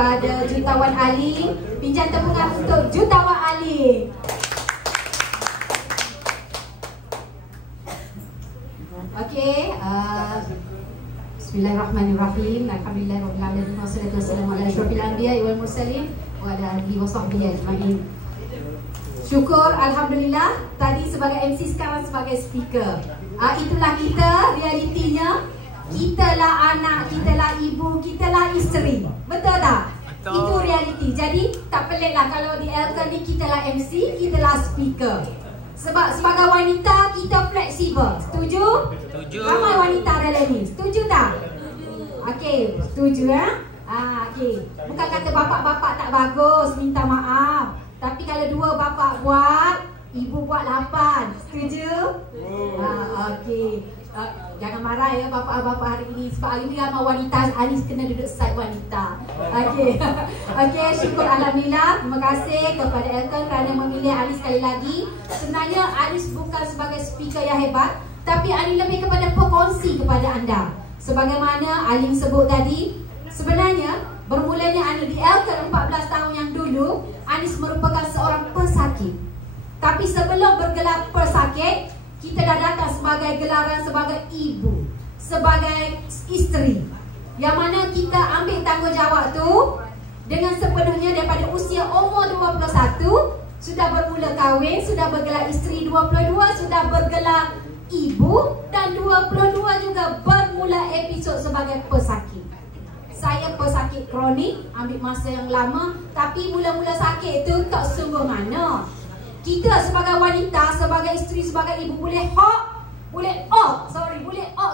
kepada Jutawan Ali. Pinjam tepungan untuk Jutawan Ali. Okey, Bismillahirrahmanirrahim. Alhamdulillahirabbil alamin wassalatu wassalamu ala asyrofil anbiya'i wal mursalin wa ala alihi wa sahbihi ajma'in. Syukur alhamdulillah, tadi sebagai MC, sekarang sebagai speaker. Itulah kita, realitinya. Kita lah anak, kita lah ibu, kita lah isteri. Betul tak? Betul. Itu realiti. Jadi tak pelik lah kalau di Elton ni kita lah MC, kita lah speaker. Sebab sebagai wanita kita fleksibel. Setuju? Setuju. Ramai wanita dalam ni. Setuju tak? Okey, setuju okey. Bukan kata bapak-bapak tak bagus, minta maaf. Tapi kalau dua bapak buat, ibu buat 8. Setuju? Okey. Jangan marah ya bapak-bapak hari ini. Sebab hari ini ramai wanita, Anis kena duduk side wanita. Okey. Okey, syukur alhamdulillah. Terima kasih kepada Elton kerana memilih Anis sekali lagi. Sebenarnya Anis bukan sebagai speaker yang hebat, tapi Anis lebih kepada pekongsi kepada anda. Sebagaimana Alim sebut tadi, sebenarnya bermulanya Anis di Elton 14 tahun yang dulu, Anis merupakan seorang pesakit. Tapi sebelum bergelar pesakit, kita dah datang sebagai gelaran sebagai ibu, sebagai isteri. Yang mana kita ambil tanggungjawab tu dengan sepenuhnya daripada usia umur 21, sudah bermula kahwin, sudah bergelar isteri, 22 sudah bergelar ibu, dan 22 juga bermula episod sebagai pesakit. Saya pesakit kronik, ambil masa yang lama, tapi mula-mula sakit tu tak sungguh mana. Kita sebagai wanita, sebagai isteri, sebagai ibu boleh boleh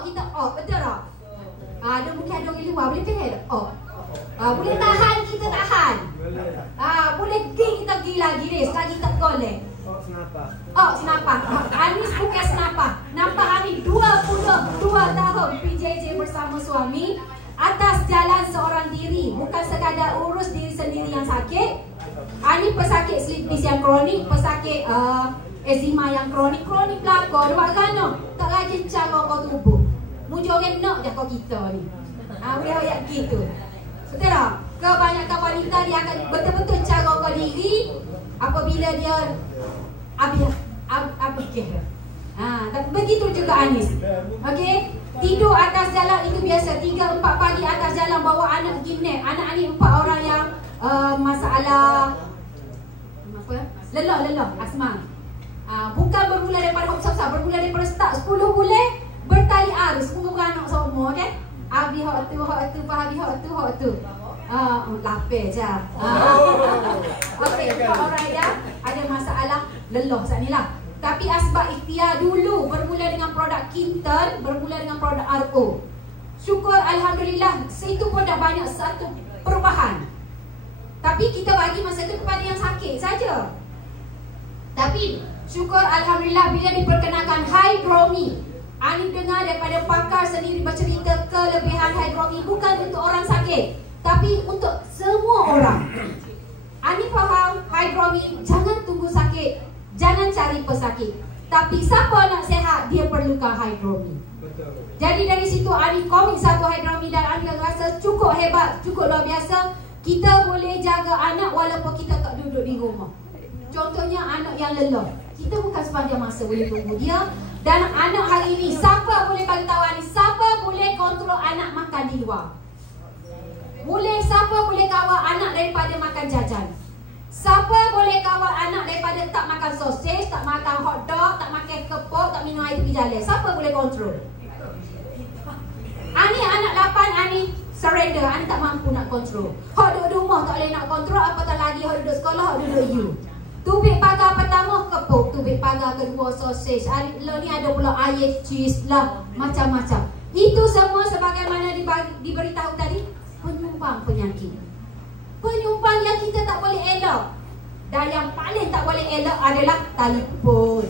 kita betul tak? Ada mungkin ada orang luar boleh faham tak? Boleh tahan, kita tahan. Boleh pergi, kita pergi lagi ni, selagi tak golek. Senapah. Anis bukan senapah. Nampak Anis 22 tahun PJJ bersama suami atas jalan seorang diri, bukan sekadar urus diri sendiri yang sakit. Ini pesakit sleep yang kronik, pesakit eczema yang kronik belakang. Buat kerana tak rajin cara kau tubuh. Muncul orang nak je kau kita ni. Boleh ayat gitu. Betul tak? Kebanyakan wanita dia akan betul-betul cara kau diri apabila dia habis ke. Tapi begitu juga Anis. Okey? Tidur atas jalan itu biasa. 3-4 pagi atas jalan bawa anak pergi nap. Anak Anis 4 orang yang masalah lelah asma. Bukan bermula daripada besar-besar, bermula daripada start 10 bulan bertali arus, semua beranak semua kan. Abi hak tu, Fahabi hak tu. Lapar je. Okey, orang dia ada masalah lelah saat ni lah. Tapi asbab ikhtiar dulu bermula dengan produk Kinton, bermula dengan produk RO. Syukur alhamdulillah, situ pun dah banyak satu perubahan. Tapi kita bagi masa tu kepada yang sakit saja. Tapi syukur alhamdulillah bila diperkenalkan Hydromi, Anis dengar daripada pakar sendiri bercerita kelebihan Hydromi bukan untuk orang sakit, tapi untuk semua orang. Anis faham Hydromi jangan tunggu sakit, jangan cari pesakit. Tapi siapa nak sihat, dia perlukan Hydromi. Jadi dari situ Anis komit satu Hydromi dan Anis rasa cukup hebat, cukup luar biasa. Kita boleh jaga anak walaupun kita tak duduk di rumah. Contohnya anak yang lelah, kita bukan sepanjang masa boleh tunggu dia. Dan anak hari ini, siapa boleh bagi tahu Anis, siapa boleh kontrol anak makan di luar? Siapa boleh kawal anak daripada makan jajan? Siapa boleh kawal anak daripada tak makan sosis, tak makan hotdog, tak makan kepok, tak minum air tepi jalan? Siapa boleh kontrol? Anis anak 8, Anis surrender, Anis tak mampu nak kontrol. Hak duduk rumah tak boleh nak kontrol, apatah lagi hak duduk sekolah, hak duduk you. Tubik pagar pertama kepok, tubik pagar kedua sosis, lo ni ada pula air, cheese lah, macam-macam. Itu semua sebagaimana diberitahu tadi, penyumbang penyakit. Penyumbang yang kita tak boleh elak. Dan yang paling tak boleh elak adalah telefon.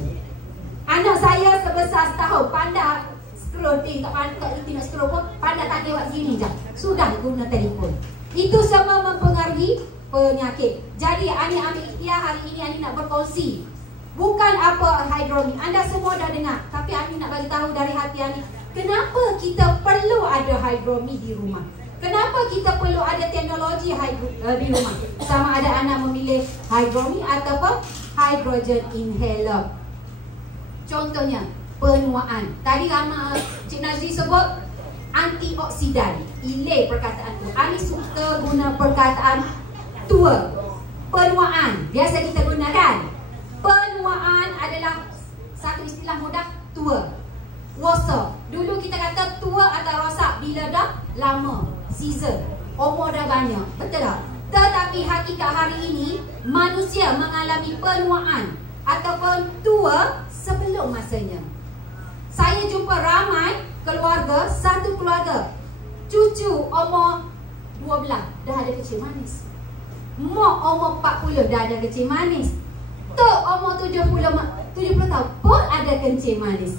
Anak saya sebesar setahun, pandai scroll, tak nak scroll pun, pandai tak lewat sini je. Sudah guna telefon. Itu semua mempengaruhi penyakit. Jadi Anis ambil ikhtiar hari ini, Anis nak berkongsi. Bukan apa Hydromi, anda semua dah dengar. Tapi Anis nak bagi tahu dari hati Anis, kenapa kita perlu ada Hydromi di rumah. Kenapa kita perlu ada teknologi di rumah? Sama ada anak memilih hygromi ataupun hydrogen inhaler. Contohnya, penuaan. Tadi Cik Nazri sebut antioksidan. Ilai perkataan tu. Ani suka guna perkataan tua. Penuaan. Biasa kita gunakan. Penuaan adalah satu istilah mudah, tua. Rosak. Dulu kita kata tua atau rosak bila dah lama. Season. Umur dah banyak. Betul tak? Tetapi hakikat hari ini, manusia mengalami penuaan ataupun tua sebelum masanya. Saya jumpa ramai keluarga, satu keluarga, cucu umur 12 dah ada kecil manis. Mak umur 40 dah ada kecil manis. Tok umur 70 tahun pun ada kencing manis.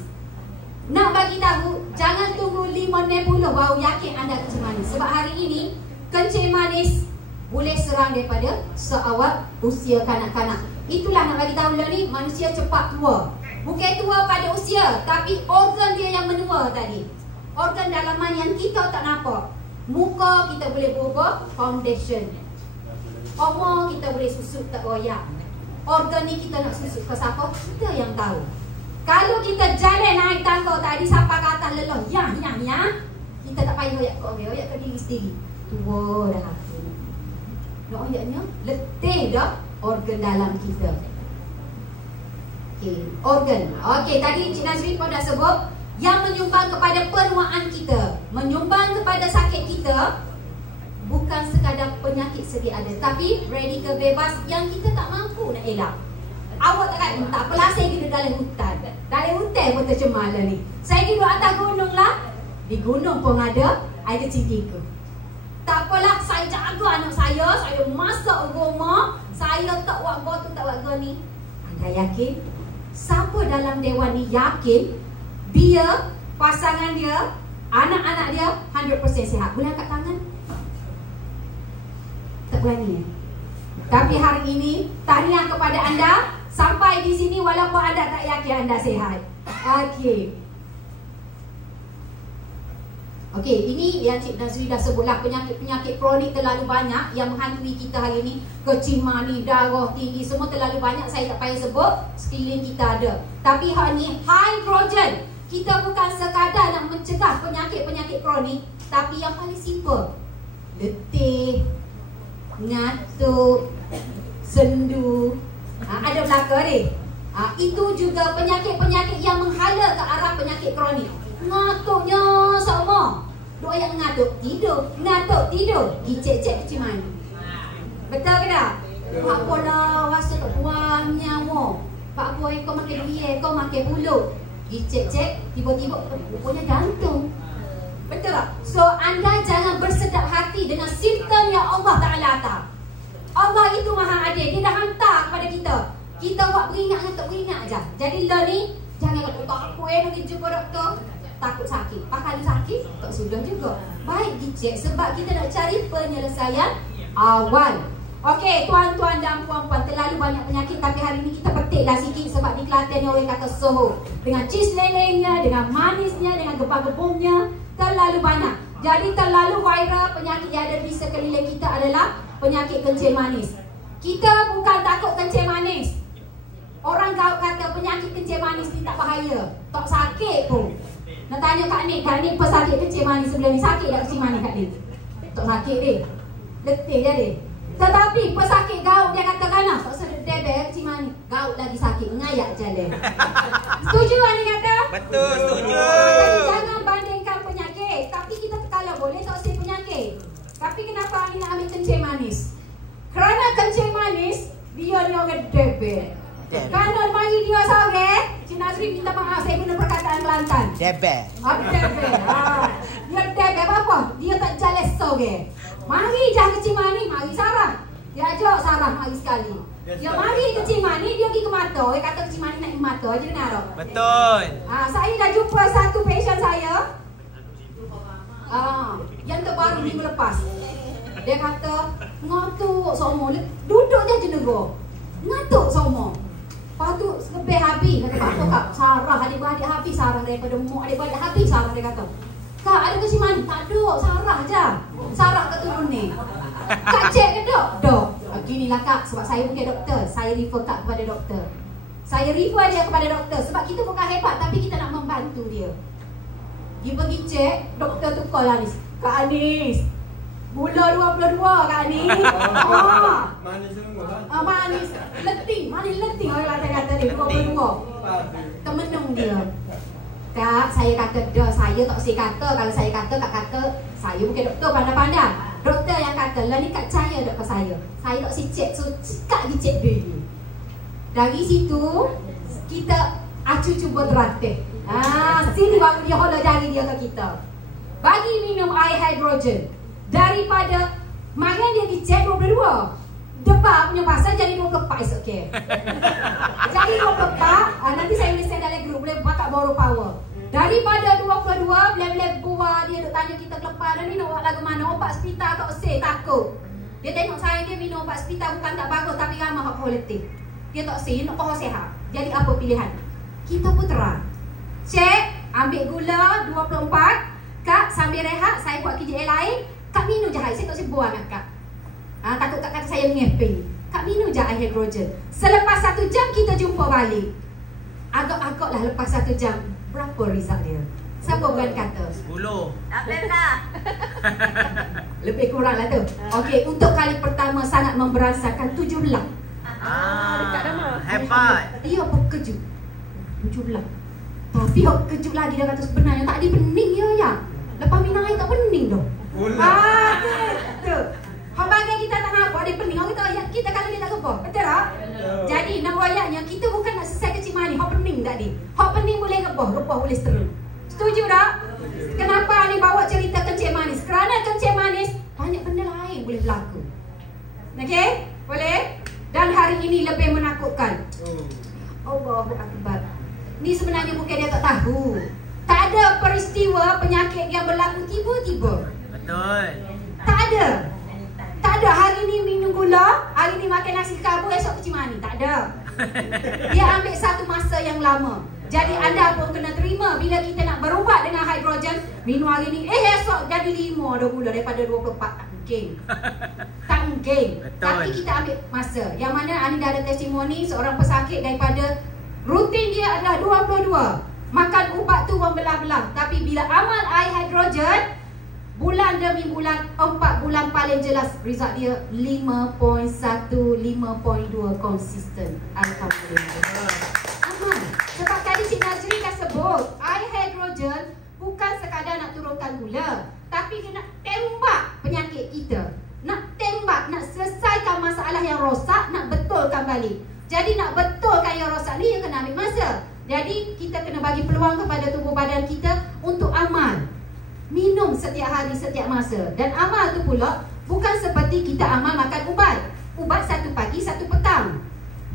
Nak bagi tahu, jangan tunggu 50-60 baru yakin anda kencing manis. Sebab hari ini kencing manis boleh serang daripada seawal usia kanak-kanak. Itulah nak bagi tahu lah ni, manusia cepat tua. Bukan tua pada usia, tapi organ dia yang menua tadi. Organ dalaman yang kita tak nampak. Muka kita boleh berubah, foundation. Umur kita boleh susut tak royak. Organ ni kita nak susut ke siapa? Kita yang tahu. Kalau kita jalan naik tangga tadi sampai ke atas lelah, ya, kita tak payah royak ke orang, royak ke diri sendiri. Tua dah hati. Nak royaknya, letih dah organ dalam kita. Okey, organ. Okey, tadi Cik Nazri pun dah sebut yang menyumbang kepada penuaan kita, menyumbang kepada sakit kita, bukan sekadar penyakit segi ada, tapi radikal bebas yang kita tak mampu nak elak. Awak tak apalah, saya hidup dalam hutan. Dalam hutan pun tercemar lah ni. Saya hidup atas gunung lah. Di gunung pun ada air kecil tiga. Tak apalah, saya jaga anak saya masak rumah, saya tak buat tu, tak buat ni. Anda yakin? Siapa dalam dewan ni yakin dia, pasangan dia, anak-anak dia 100% sihat? Boleh angkat tangan? Tak berani. Tapi hari ini, tahniah kepada anda. Sampai di sini walaupun anda tak yakin anda sihat. Okey. Okey, ini yang Cik Nazri dah sebutlah, penyakit-penyakit kronik terlalu banyak yang menghantui kita hari ini. Kecing manis, darah tinggi, semua terlalu banyak. Saya tak payah sebut, sekeliling kita ada. Tapi hari ini, hydrogen. Kita bukan sekadar nak mencegah penyakit-penyakit kronik, tapi yang paling simple. Letih, ngantuk, sendu. Ada belaka ni. Itu juga penyakit-penyakit yang menghala ke arah penyakit kronik. Ngatuknya sama. Duk yang ngatuk tidur, ngatuk tidur, gicek-cek kecil mani. Betul ke tak? Pak pola rasa tak puas nyawa. Pak boy kau makan biar, kau makan bulu. Gicek-cek, tiba-tiba rupanya jantung. Betul tak? So anda jangan bersedap hati dengan simptom yang Allah Ta'ala hantar. Allah itu maha adil. Dia dah hantar kepada kita. Kita buat beringat dengan tak beringat aja. Jadi lah ni, jangan kata takut pergi jumpa doktor. Takut sakit. Pakai sakit, tak sudah juga. Baik dicek sebab kita nak cari penyelesaian awal. Okey, tuan-tuan dan puan-puan, terlalu banyak penyakit, tapi hari ni kita petiklah sikit sebab di Kelantan ni orang kata soho. Dengan cheese lelengnya, dengan manisnya, dengan gebang-gebungnya, terlalu banyak. Jadi terlalu viral penyakit yang ada di sekeliling kita adalah penyakit kencing manis. Kita bukan takut kencing manis. Orang kata penyakit kencing manis ni tak bahaya, tak sakit pun. Nak tanya Kak Nik pesakit kencing manis sebelum ni, sakit tak kencing manis Kak Nik? Tak sakit dia, letih dia dia. Tetapi pesakit gaut dia kata kan tak sedap debel kencing manis, gaut lagi sakit, mengayak jalan. Setuju Ani kata? Betul, setuju. Jadi jangan bandingkan penyakit, tapi kita kalau boleh tak usah penyakit. Tapi kenapa Ani nak ambil kencing manis? Kerana kencing manis dia orang debel. Kalau mari dia sore, Cik Nazri minta maaf saya guna perkataan Kelantan. Debel. Debel. Dia debel apa? Dia tak jelas sore. Mari jangan kencing manis, mari Sarah. Dia ajak Sarah mari sekali. Dia mari kencing manis, dia pergi ke mata. Dia kata kencing manis nak ke mata aja dengar. Betul. Saya dah jumpa satu pasien saya. Yang terbaru minggu lepas. Dia kata ngatuk semua. Duduk je jenera. Ngatuk semua. Lepas tu lebih habis. Kata apa Kak? Sarah adik-beradik habis Sarah daripada mak adik-beradik habis Sarah dia kata. Kak, ada kecil mani? Tak ada, Sarah je. Sarah ke turun ni. Kak cek ke dok? Dok. Ginilah kak, sebab saya bukan doktor. Saya refer kak kepada doktor. Saya refer dia kepada doktor. Sebab kita bukan hebat, tapi kita nak membantu dia. Dia pergi cek, doktor tu call Anis. Kak Anis, gula 22 Kak Anis. Manis semua. Manis leting orang kata dia 22. Temenung dia. Kak, saya kata dah, saya tak usah kata. Kalau saya kata, kak kata saya bukan doktor pandai-pandai. Doktor yang kata, lah ni kak percaya tak ke saya? Saya tak usah cek, so kak dicek dulu. Dari situ kita acu cuba terlatih. Sini baru dia hola jari dia ke kita. Bagi minum air hidrogen. Daripada makan dia dicek 22. Debat punya pasal jadi 24 is okay. Jadi 24, nanti saya listen dalam grup boleh bakal borrow power. Daripada 22, bila-bila buah dia duk tanya kita kelepar dah ni nak buat lagu mana, obat hospital tak usah takut. Dia tengok saya dia minum obat hospital bukan tak bagus tapi ramah hak politik. Dia tak usah nak kau sihat. Jadi apa pilihan? Kita pun terang. Cek, ambil gula 24. Kak sambil rehat saya buat kerja lain. Kak minum je air, saya tak usah buang kat kak. Takut kak kata saya ngeping. Kak minum je air hidrogen. Selepas 1 jam kita jumpa balik. Agak-agak lah lepas 1 jam. Berapa result dia? Siapa berani kata? 10. Tak pernah. Lebih kurang lah tu. Okey, untuk kali pertama sangat memberasakan 17. Dekat nama. Hebat. Dia pun kejut 17. Tapi hok kejut lagi dia kata sebenarnya tak ada pening ya. Lepas minum air tak pening dah. Tu. Hak bagai kita tak nak buat ada pening. Orang kata kita kalau dia tak gebah. Betul tak? Jadi nak royaknya kita bukan nak selesai kecil mani. Hak pening tadi. Hak pening boleh gebah boleh seteru. Setuju tak? Kenapa ni bawa cerita kencing manis? Kerana kencing manis banyak benda lain boleh berlaku. Okey? Boleh? Dan hari ini lebih menakutkan. Allahu Akbar. Ni sebenarnya bukan dia tak tahu. Tak ada peristiwa penyakit yang berlaku tiba-tiba. Betul. Tak ada. Tak ada hari ni minum gula, hari ni makan nasi kabur, esok kecil mani. Tak ada. Dia ambil satu masa yang lama. Jadi anda pun kena terima bila kita nak berubat dengan hidrogen, minum hari ni, esok jadi 5 dah gula daripada 24. Tak mungkin. Tak mungkin. Betul. Tapi kita ambil masa. Yang mana Ani dah ada testimoni seorang pesakit daripada rutin dia adalah 22. Makan ubat tu membelah-belah. Tapi bila amal air hidrogen, bulan demi bulan, 4 bulan paling jelas result dia 5.1, 5.2 konsisten. Alhamdulillah. Aman. Sebab tadi Cik Nazri dah sebut, air hidrogen bukan sekadar nak turunkan gula, tapi dia nak tembak penyakit kita. Nak tembak, nak selesaikan masalah yang rosak, nak betulkan balik. Jadi nak betulkan yang rosak ni, dia kena ambil masa. Jadi kita kena bagi peluang kepada tubuh badan kita untuk amal. Minum setiap hari, setiap masa. Dan amal tu pula bukan seperti kita amal makan ubat. Ubat 1 pagi, 1 petang.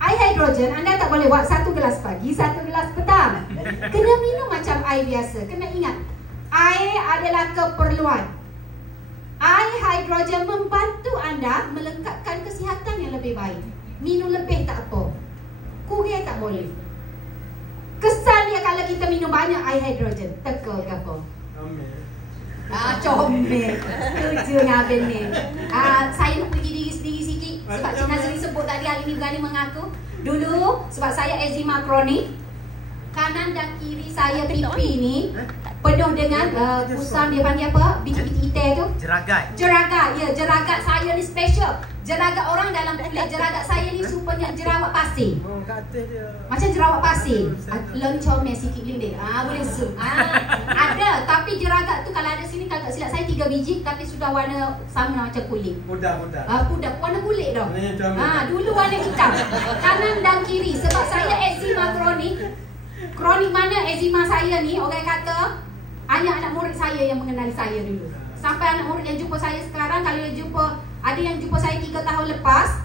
Air hidrogen anda tak boleh buat 1 gelas pagi, 1 gelas petang. Kena minum macam air biasa. Kena ingat, air adalah keperluan. Air hidrogen membantu anda melengkapkan kesihatan yang lebih baik. Minum lebih tak apa, kurang tak boleh. Kesan dia kalau kita minum banyak air hidrogen. Teka ke apa? Comel. Setuju dengan Abang ni. Saya nak pergi diri sendiri sikit. Sebab Cik Nazri sebut tadi hari ni berani mengaku. Dulu sebab saya eczema kronik, kanan dan kiri saya pipi ni penuh dengan kusam, dia panggil apa? Biji-biji hitam tu? Jeragat. Jeragat, ya, jeragat saya ni special. Jeragat orang dalam kulit, jeragat saya ni rupanya jerawat pasir. Macam jerawat pasir. Leng comel sikit linding. Boleh zoom. Ada, tapi jeragat tu kalau ada sini, kalau tak silap saya 3 biji, tapi sudah warna sama macam kulit. Pudar. Pudar, warna kulit dah. Dulu warna hitam. Kanan dan kiri. Sebab saya eczema kronik. Kronik mana eczema saya ni, orang kata hanya anak murid saya yang mengenali saya dulu. Sampai anak murid yang jumpa saya sekarang, kalau dia jumpa, ada yang jumpa saya 3 tahun lepas,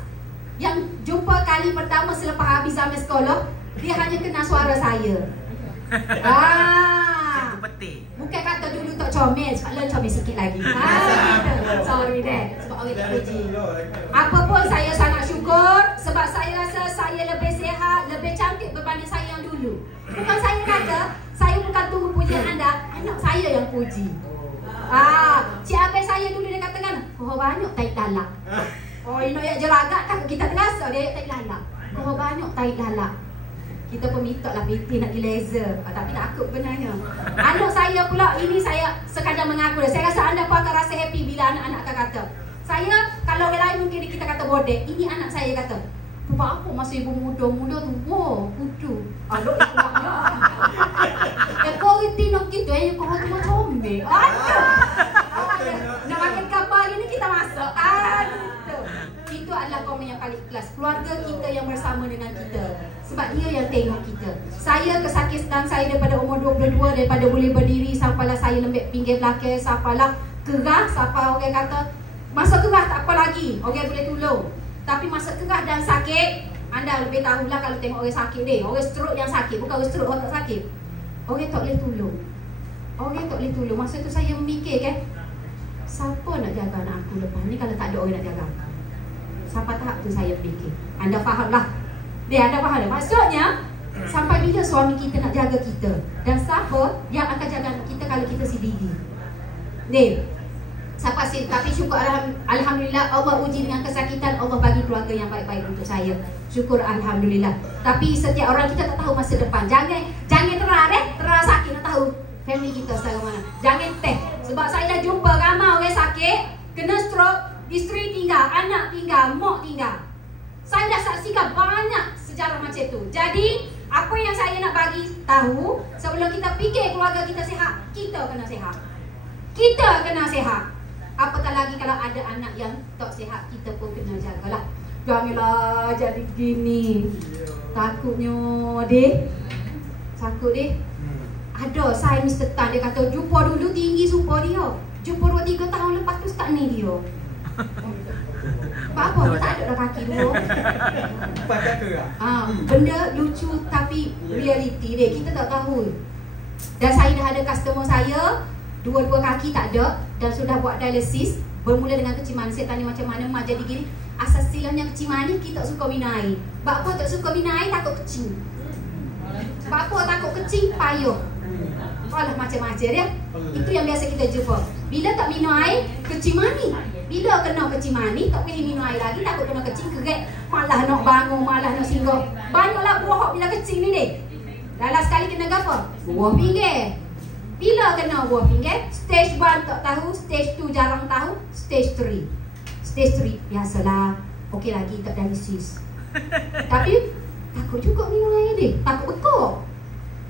yang jumpa kali pertama selepas habis zaman sekolah, dia hanya kenal suara saya. Cikgu Peti. Bukan kata dulu tak comel, sebab lain comel sikit lagi. Sorry deh, sebab orang tak puji. Apa pun saya sangat syukur, sebab saya rasa saya lebih sihat, lebih cantik berbanding saya yang dulu. Bukan saya kata, saya bukan tunggu pujian anda anak saya yang puji. Cik Abang saya dulu dia katakan, kau banyak tarik lalak. Oh, ini yang jeragat takut kita terasa dia tarik lalak. Kau banyak tarik lalak. Kita pun minta lah PT nak pergi laser. Tapi takut benarnya. Anak saya pula, ini saya sekadar mengaku dah. Saya rasa anda pun akan rasa happy bila anak-anak akan kata. Saya, kalau orang lain mungkin kita kata bodek. Ini anak saya kata, buat apa masa ibu muda-muda tu? Wow, kudu. Aduh, ikutnya. Kau reti nak gitu, kau tu macam comel. Aduh. Nak makan kapal hari ni kita masuk. Aduh. Itu adalah komen yang paling ikhlas. Keluarga kita yang bersama dengan kita. Sebab dia yang tengok kita. Saya kesakitan saya daripada umur 22, daripada boleh berdiri sampailah saya lembek pinggir belakang, sampailah kerah, sampai orang kata masa kerah tak apa lagi, orang boleh tolong. Tapi masa kerah dan sakit, anda lebih tahulah kalau tengok orang sakit ni. Orang stroke yang sakit, bukan orang stroke orang tak sakit. Orang tak boleh tolong. Orang tak boleh tolong. Masa tu saya memikir kan, siapa nak jaga anak aku lepas ni kalau tak ada orang nak jaga? Sampai tahap tu saya fikir. Anda faham lah. Anda faham lah. Maksudnya, sampai bila suami kita nak jaga kita? Dan siapa yang akan jaga kita kalau kita CBD? Ni, siapa sih? Tapi syukur Alhamdulillah Allah uji dengan kesakitan, Allah bagi keluarga yang baik-baik untuk saya. Syukur Alhamdulillah. Tapi setiap orang kita tak tahu masa depan. Jangan terang sakit nak tahu family kita sekarang mana. Jangan sebab saya dah jumpa ramai orang sakit, kena stroke, isteri tinggal, anak tinggal, mak tinggal. Saya dah saksikan banyak sejarah macam tu. Jadi, apa yang saya nak bagi tahu, sebelum kita fikir keluarga kita sihat, kita kena sihat. Kita kena sihat. Apatah lagi kalau ada anak yang tak sihat, kita pun kena jagalah. Janganlah jadi gini. Takutnya, deh. Takut deh. Ada saya Mr. Tan, dia kata jumpa dulu tinggi super dia. Jumpa 2-3 tahun lepas tu start ni dia. Apa dia tak ada dah kaki dulu. Benda lucu tapi reality dia, kita tak tahu. Dan saya dah ada customer saya, dua-dua kaki tak ada dan sudah buat dialisis. Bermula dengan kecil manis. Saya tanya macam mana mak jadi gini. Asal silapnya kecil manis, kita tak suka minum air. Sebab apa tak suka minum air? Takut kecil. Sebab apa takut kecil? Payuh. Alah macam-macam dia. Itu yang biasa kita jumpa. Bila tak minum air, kecil manis. Bila kena kecil manis, tak boleh minum air lagi. Takut kena kecil keret. Malah nak bangun, malah nak singgah. Banyaklah buah bila kecil ni deh. Dalam sekali kena apa? Buah pinggir. Bila kena buah pinggir, stage 1 tak tahu, stage 2 jarang tahu, stage 3. Stage 3 biasalah. Okey lagi tak dialisis. Tapi takut juga minum air deh. Takut bekok.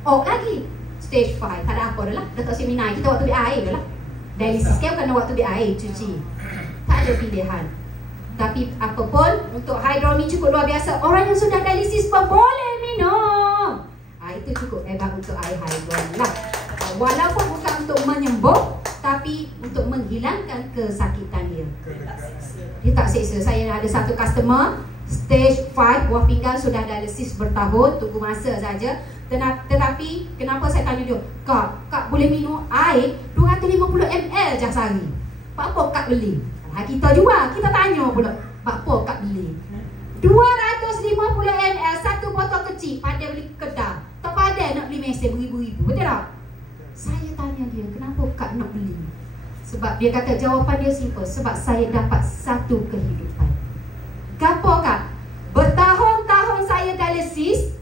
Lagi. Stage 5, tak ada apa dah lah. Dah tak si minum air, kita waktu ambil air dah lah. Dialisis kan kena waktu ambil air, cuci. Tak ada pilihan. Tapi apapun, untuk hydromi cukup luar biasa. Orang yang sudah dialisis pun boleh minum. Itu cukup hebat untuk air hydromi lah. Walaupun bukan untuk menyembuh, tapi untuk menghilangkan kesakitan dia. Dia tak seksa. Saya ada satu customer, stage 5, buah pinggang sudah dialisis bertahun, tunggu masa saja. Tetapi kenapa saya tanya dia, Kak boleh minum air 250 ml je sehari. Apa Kak beli? Kita jual, kita tanya pula, apa Kak beli? 250 ml satu botol kecil. Pandai beli kedai, tak pandai nak beli mesin beribu-ribu. Betul tak? Saya tanya dia, kenapa Kak nak beli? Sebab dia kata jawapan dia simple. Sebab saya dapat satu kehidupan. Gapo Kak? Bertahun-tahun saya dialisis.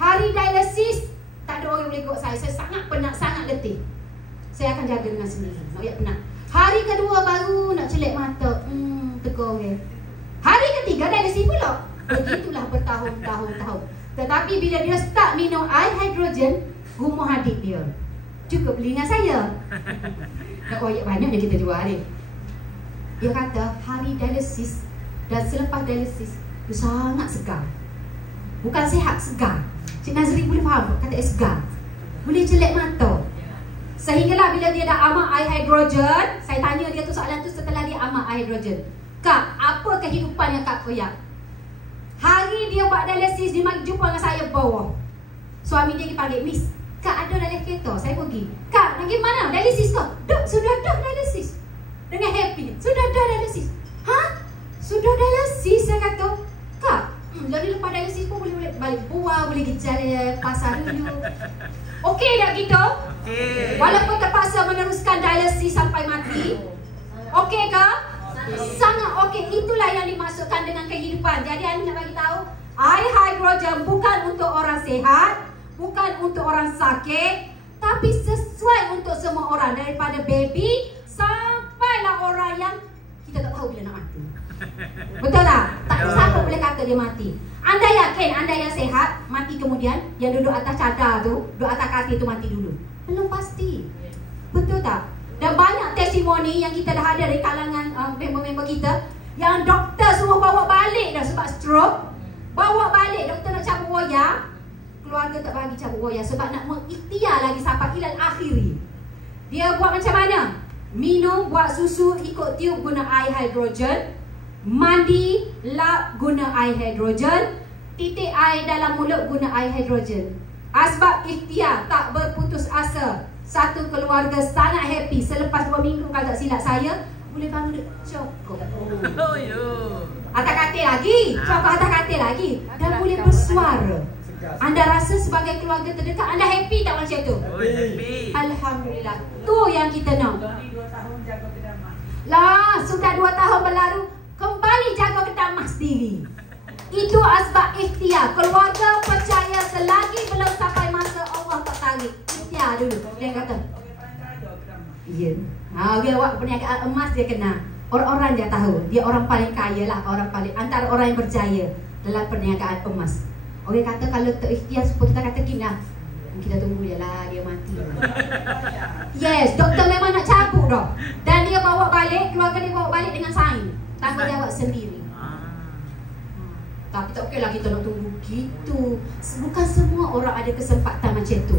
Hari dialisis, tak ada orang boleh ikut saya. Saya sangat penat, sangat letih. Saya akan jaga dengan sendiri. Nak penat. Hari kedua baru nak celek mata. Tegur orang. Hari ketiga dialisis pula. Begitulah bertahun-tahun. Tetapi bila dia start minum air hidrogen, rumah adik dia cukup beli dengan saya. Nak koyak banyak je kita jual ni. Dia kata hari dialisis dan selepas dialisis dia sangat segar. Bukan sihat, segar. Cik Nazri boleh faham kata segar. Boleh celek mata. Sehinggalah bila dia dah amak air hidrogen, saya tanya dia tu soalan tu setelah dia amak air hidrogen. Kak, apa kehidupan yang Kak koyak? Hari dia buat dialisis, dia mari jumpa dengan saya bawah. Suami dia dipanggil, Miss, Kak ada dalam kereta. Saya pergi. Kak, nak pergi mana? Dialisis kau? Dok, sudah dah dialisis. Dengan happy. Sudah dah dialisis. Hah? Sudah dialisis? Saya kata, Kak, Jadi lepas dialisis pun boleh balik buah, boleh pergi jalan pasar dulu. Okey tak gitu? Okey. Walaupun terpaksa meneruskan dialisis sampai mati. Okey ke? Sangat okey. Itulah yang dimaksudkan dengan kehidupan. Jadi Ani nak bagi tahu, air hidrogen bukan untuk orang sihat, bukan untuk orang sakit, tapi sesuai untuk semua orang, daripada baby sampailah orang yang kita tak tahu bila nak mati. Betul tak? Tak ada siapa boleh kata dia mati. Anda yakin anda yang sihat mati kemudian? Yang duduk atas cadar tu, duduk atas katil tu mati dulu? Belum pasti. Betul tak? Dan banyak testimoni yang kita dah ada dari kalangan member-member kita yang doktor suruh bawa balik dah sebab stroke. Bawa balik, doktor nak cabut wayar, keluarga tak bagi cabut wayar sebab nak mengikhtiar lagi sampai ilal akhiri. Dia buat macam mana? Minum, buat susu, ikut tiup guna air hidrogen, mandi, lap guna air hidrogen, titik air dalam mulut guna air hidrogen. Asbab ikhtiar, tak berputus asa. Satu keluarga sangat happy. Selepas 2 minggu kalau tak silap saya, boleh bangun cokok. Oh yo. Atas katil lagi, cokok atas katil lagi, dan boleh bersuara. Anda rasa sebagai keluarga terdekat anda happy tak macam tu? Oh, happy. Alhamdulillah. Tu yang kita nak. Lah, sudah 2 tahun berlalu, kembali jaga kedamah sendiri. Itu asbab ikhtiar. Keluarga percaya selagi belum sampai masa Allah tak tarik. Ikhtiar dulu. Dia kata, ya. Dia awak perniagaan emas dia kena. Orang-orang dia tahu. Dia orang paling kaya lah. Orang paling, antara orang yang berjaya dalam perniagaan emas. Orang kata kalau terikhtiar, seperti kita kata gini lah, kita tunggu je lah dia mati. Yes, doktor memang nak cabut dah. Dan dia bawa balik, keluarga dia bawa balik dengan sain. Tanggungjawab sendiri. Tapi tak okey lah kita nak tunggu gitu. Bukan semua orang ada kesempatan macam tu.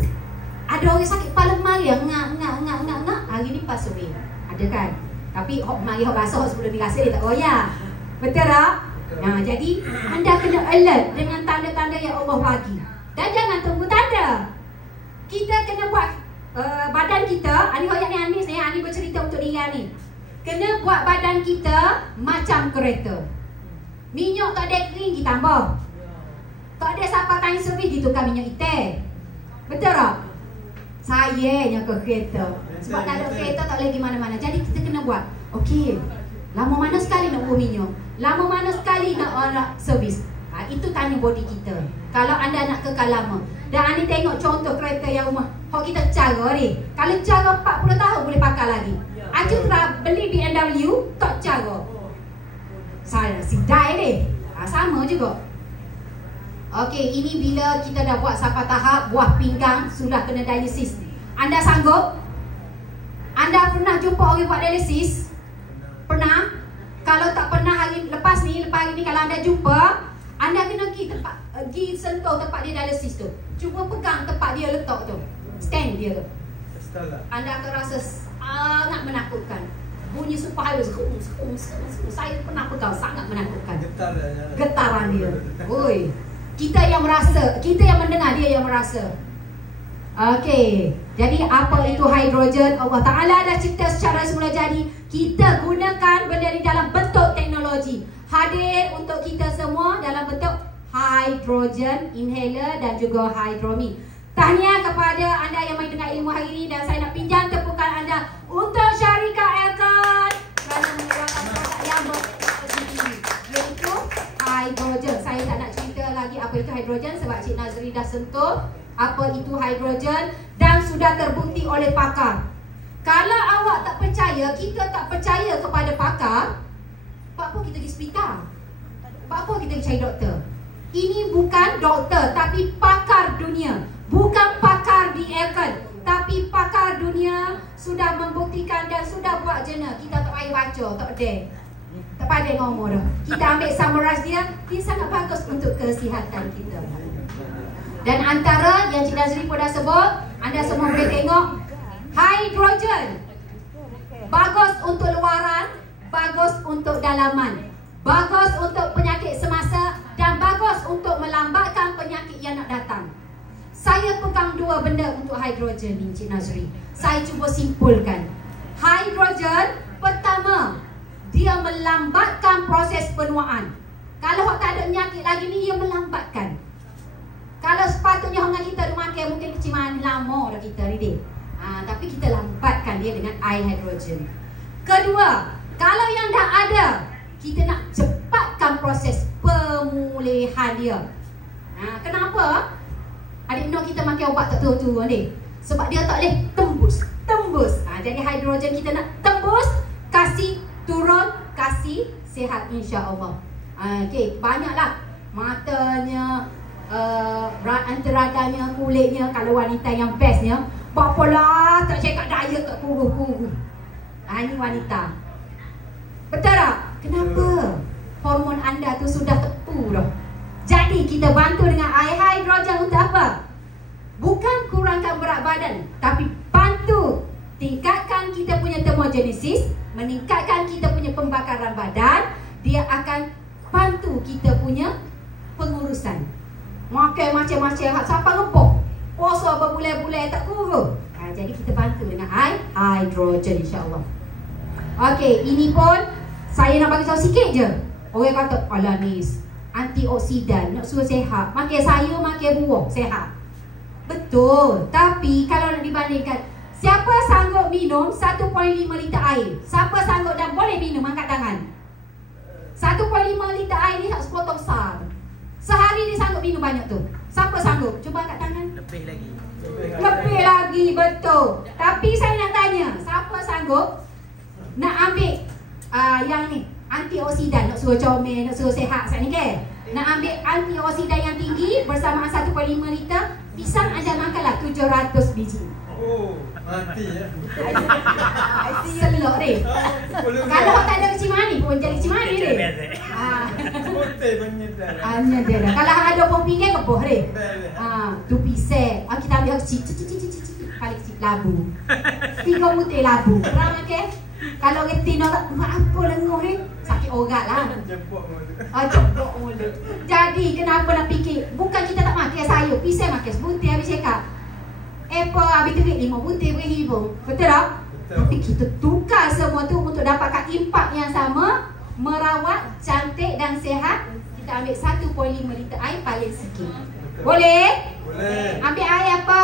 Ada orang sakit kepala mari ngak. Hari ni pas sore. Ada kan? Tapi mari hok rasa sebelum dirasa dia tak royak. Betul tak? Nah, jadi anda kena alert dengan tanda-tanda yang Allah bagi. Dan jangan tunggu tanda. Kita kena buat badan kita, Ani hoyak ni Anis ni, Ani bercerita untuk dia ni. Kena buat badan kita macam kereta. Minyak tak ada kering kita tambah. Tak ada siapa tanya servis ditukar minyak hitam. Betul tak? Sayangnya ke kereta. Sebab tak ada kereta tak boleh pergi mana-mana. Jadi kita kena buat. Okey, lama mana sekali nak buang minyak? Lama mana sekali nak servis? Itu tanya body kita. Kalau anda nak kekal lama. Dan Ani tengok contoh kereta yang rumah hok kita cara ni. Kalau cara 40 tahun boleh pakai lagi. Aku telah beli BMW tak cara. Saya sidai ni. Sama juga. Okey, ini bila kita dah buat sampai tahap buah pinggang sudah kena dialisis. Anda sanggup? Anda pernah jumpa orang buat dialisis? Pernah? Kalau tak pernah hari lepas ni kalau anda jumpa, anda kena pergi sentuh tempat dia dialisis tu. Cuba pegang tempat dia letak tu. Stand dia tu. Anda akan rasa sangat menakutkan. Bunyi superhighway saya pernah pegang, sangat menakutkan. Getaran dia. Oi. Kita yang merasa, kita yang mendengar, dia yang merasa. Okey. Jadi apa itu hidrogen? Allah Ta'ala dah cipta secara semula jadi. Kita gunakan benda ni dalam bentuk teknologi. Hadir untuk kita semua dalam bentuk hidrogen inhaler dan juga hydromi. Tahniah kepada anda yang main dengar ilmu hari ini. Dan saya nak pinjam tepukan anda untuk syarikat Elkan kerana menyediakan produk yang berkualitas, iaitu hidrogen. Saya tak nak cerita lagi apa itu hidrogen sebab Cik Nazri dah sentuh apa itu hidrogen dan sudah terbukti oleh pakar. Kalau awak tak percaya, kita tak percaya kepada pakar, buat apa kita pergi hospital? Buat apa kita pergi cari doktor? Ini bukan doktor tapi pakar dunia. Bukan pakar di Elkan, tapi pakar dunia sudah membuktikan dan sudah buat jurnal. Kita tak payah baca, tak ada. Tak pandai ngomong dah. Kita ambil summarize dia sangat bagus untuk kesihatan kita. Dan antara yang Cik Nazri pun dah sebut, anda semua boleh tengok hidrogen. Bagus untuk luaran, bagus untuk dalaman, bagus untuk penyakit semasa dan bagus untuk melambatkan penyakit yang nak datang. Saya pegang 2 benda untuk hidrogen ni Cik Nazri. Saya cuba simpulkan. Hidrogen, pertama, dia melambatkan proses penuaan. Kalau awak tak ada penyakit lagi ni, ia melambatkan. Kalau sepatutnya orang kita ada makan mungkin kecil manis lama dah kita ni deh. Tapi kita lambatkan dia dengan air hidrogen. Kedua, kalau yang dah ada, kita nak cepatkan proses pemulihan dia. Kenapa? Adik-adik kita makan ubat tak tahu-tahu ni. Sebab dia tak boleh tembus. Jadi hidrogen kita nak tembus, kasih turun, kasih sihat insya-Allah. Okey, banyaklah matanya, anteradanya, kulitnya. Kalau wanita yang bestnya, bapalah tak cakap diet tak kurus-kurus. Ini wanita. Betul tak? Kenapa? Hormon anda tu sudah tepu dah. Jadi kita bantu dengan air hidrogen untuk apa? Bukan kurangkan berat badan, tapi bantu tingkatkan kita punya termogenesis, meningkatkan kita punya pembakaran badan. Dia akan bantu kita punya pengurusan. Makan macam-macam, siapa ngepok? Puasa berbulan-bulan tak kurus. Jadi kita bantu dengan air hidrogen insya-Allah. Okey, ini pun saya nak bagi tahu sikit je. Orang kata, alah ni antioksidan, nak suruh sihat. Makan sayur, makan buah, sihat. Betul. Tapi kalau nak dibandingkan, siapa sanggup minum 1.5 liter air? Siapa sanggup dan boleh minum? Angkat tangan. 1.5 liter air ni tak sebotol besar. Sehari dia sanggup minum banyak tu. Siapa sanggup? Cuba angkat tangan. Lebih lagi. Lebih lagi, betul. Tapi saya nak tanya, siapa sanggup nak ambil yang ni, antioksidan, nak suruh comel, nak suruh sihat saat ni kan? Nak ambil antioksidan yang tinggi bersamaan 1.5 liter, pisang anda makanlah 700 biji. Oh, mati ya. Selok ni. Kalau tak ada kecil manis pun jadi kecil manis ni. Putih punya dah. Hanya dia dah. Kalau ada pun pinggir ke boh ni. Tu pisang. Kita ambil kecil. Paling kecil labu. Tiga putih labu. Pernah makan? Kalau kita nak apa lenguh ni? Sakit orat lah. Jemput mulut. Jemput mulut. Jadi kenapa nak fikir? Bukan kita tak makan sayur. Pisang makan sebutir habis cakap. Apple habis terik 5 butir berhibung. Betul tak? Betul. Tapi kita tukar semua tu untuk dapatkan impak yang sama. Merawat, cantik dan sihat. Kita ambil 1.5 liter air paling sikit. Betul. Boleh? Boleh. Ambil air apa?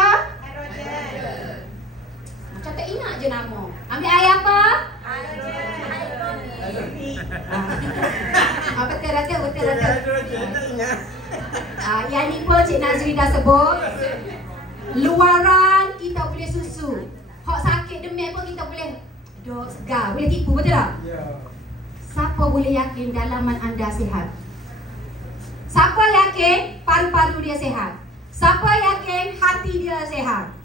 Macam tak ingat je nama. Ambil air apa? Betul. Hidrogen tak ingat. Yang ni pun Cik Nazri dah sebut. Luaran kita boleh susu. Hak sakit demam pun kita boleh dok segar, boleh tipu, betul tak? Ya. Siapa boleh yakin dalaman anda sihat? Siapa yakin paru-paru dia sihat? Siapa yakin hati dia sihat?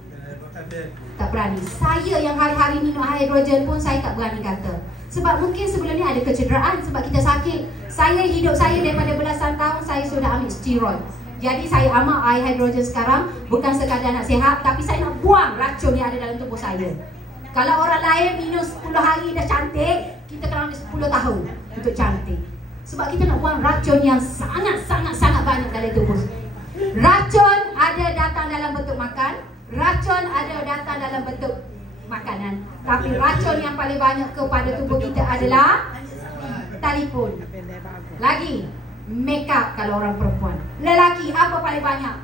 Tak berani. Saya yang hari-hari minum hidrogen pun saya tak berani kata. Sebab mungkin sebelum ni ada kecederaan sebab kita sakit. Saya hidup saya daripada belasan tahun saya sudah ambil steroid. Jadi saya amat air hidrogen sekarang bukan sekadar nak sihat, tapi saya nak buang racun yang ada dalam tubuh saya. Kalau orang lain minum 10 hari dah cantik, kita kena ambil 10 tahun untuk cantik. Sebab kita nak buang racun yang sangat banyak dalam tubuh. Racun ada datang dalam bentuk makan, racun ada datang dalam bentuk makanan. Tapi racun yang paling banyak kepada tubuh kita adalah telefon. Lagi make up kalau orang perempuan. Lelaki apa paling banyak?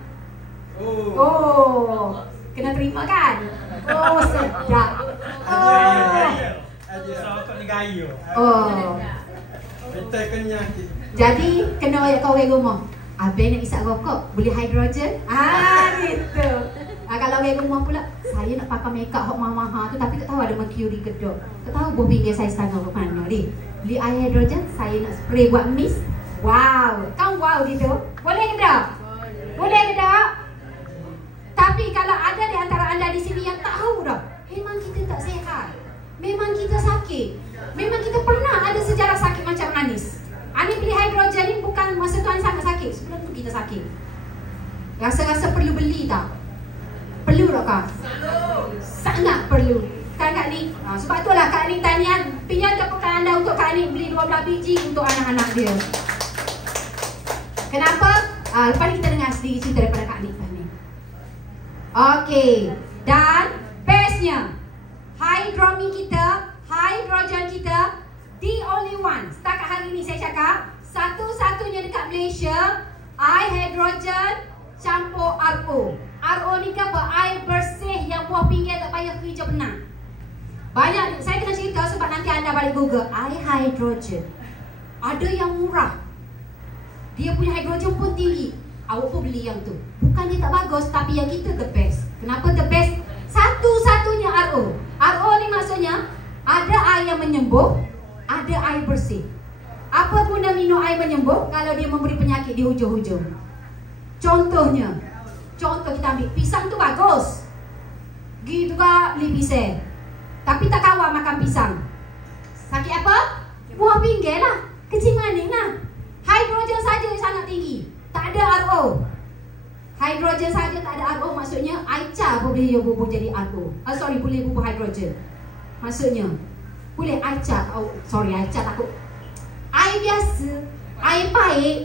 Oh, kena terima kan? Oh, sedap. Oh. Kita kenyang. Jadi kena ayat kau rumah. Abang nak isap rokok, boleh hidrogen? Gitu. Kalau orang rumah pula, saya nak pakai make up hok mahal-mahal tu tapi tak tahu ada mercury ke tak. Tak tahu buah bibir saya setengah ke mana ni. Beli air hidrogen, saya nak spray buat mist. Wow, kan wow gitu. Boleh ke tak? Boleh ke tak? Tapi kalau ada di antara anda di sini yang tahu dah, memang kita tak sihat. Memang kita sakit. Memang kita pernah ada sejarah sakit macam Anis. Anis beli hidrogen ni bukan masa tu Anis sangat sakit. Sebelum tu kita sakit. Rasa-rasa perlu beli tak? Perlu tak Kak? Sangat perlu. Kan Kak Nik? Sebab itulah Kak Nik tanya pinjam tepukan anda untuk Kak Nik beli 12 biji untuk anak-anak dia. Kenapa? Lepas ni kita dengar sedikit cerita daripada Kak Nik tadi. Okey. Dan bestnya hidrogen kita the only one. Setakat hari ni saya cakap satu-satunya dekat Malaysia air hidrogen campur RO. RO ni ke apa? Air bersih yang buah pinggir tak payah hijau benang. Banyak, saya kena cerita sebab nanti anda balik Google. Air hidrogen ada yang murah, dia punya hidrogen pun tinggi. Awak pun beli yang tu. Bukan dia tak bagus, tapi yang kita the best. Kenapa the best? Satu-satunya RO. RO ni maksudnya ada air yang menyembuh, ada air bersih. Apa guna minum air menyembuh kalau dia memberi penyakit di hujung-hujung? Contohnya, contoh kita ambil pisang tu bagus, gitu kan beli pisang, tapi tak kawan makan pisang. Sakit apa? Buah pinggir lah, kecil maning lah. Hidrogen saja sangat tinggi, tak ada RO. Hidrogen saja tak ada RO, maksudnya aica boleh bubuh jadi RO. Boleh bubuh hidrogen. Maksudnya boleh aica, aica takut. Air biasa, air baik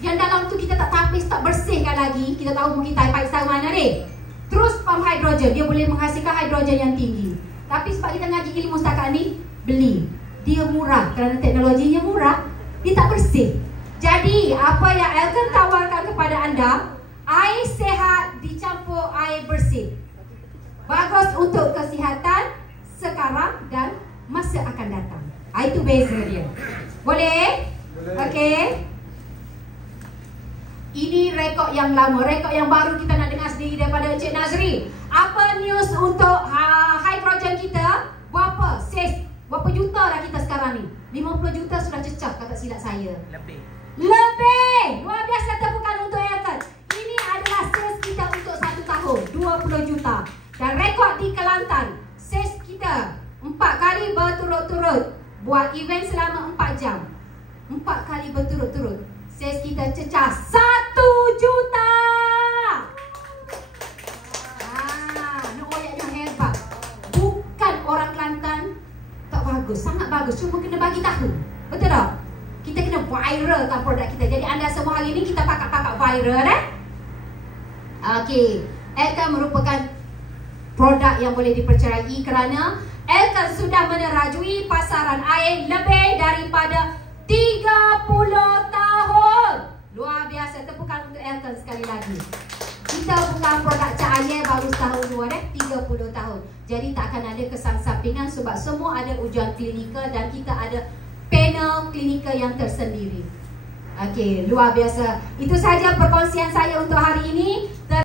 yang dalam tu kita tak tapis, tak bersihkan lagi. Kita tahu mungkin air pipe mana ni. Terus pump hidrogen, dia boleh menghasilkan hidrogen yang tinggi. Tapi sebab kita ngaji ilmu setakat ni, beli. Dia murah, kerana teknologinya murah, dia tak bersih. Jadi apa yang Elkan tawarkan kepada anda, air sehat dicampur air bersih. Bagus untuk kesihatan sekarang dan masa akan datang. Itu beza dia. Boleh? Okey. Ini rekod yang lama, rekod yang baru kita nak dengar sendiri daripada Encik Nazri. Apa news untuk hidrogen kita? Berapa? Berapa juta dah kita sekarang ni? 50 juta sudah cecah kata silap saya. Lebih. Luar biasa, tepukan untuk Elkan. Ini adalah sales kita untuk 1 tahun, 20 juta. Dan rekod di Kelantan, sales kita 4 kali berturut-turut buat event selama 4 jam. 4 kali berturut-turut sales kita cecah 1 juta. Nak oyaknya hebat. Bukan orang Kelantan tak bagus, sangat bagus. Cuma kena bagi tahu. Betul tak? Kita kena viralkan produk kita. Jadi anda semua hari ni kita pakak-pakak viral Okey. Elkan merupakan produk yang boleh dipercayai kerana Elkan sudah menerajui pasaran air lebih daripada 30 tahun. Luar biasa, tepukan untuk Elkan sekali lagi. Kita bukan produk cahaya baru setahun 30 tahun. Jadi tak akan ada kesan sampingan sebab semua ada ujian klinikal dan kita ada panel klinikal yang tersendiri. Okey, luar biasa. Itu sahaja perkongsian saya untuk hari ini.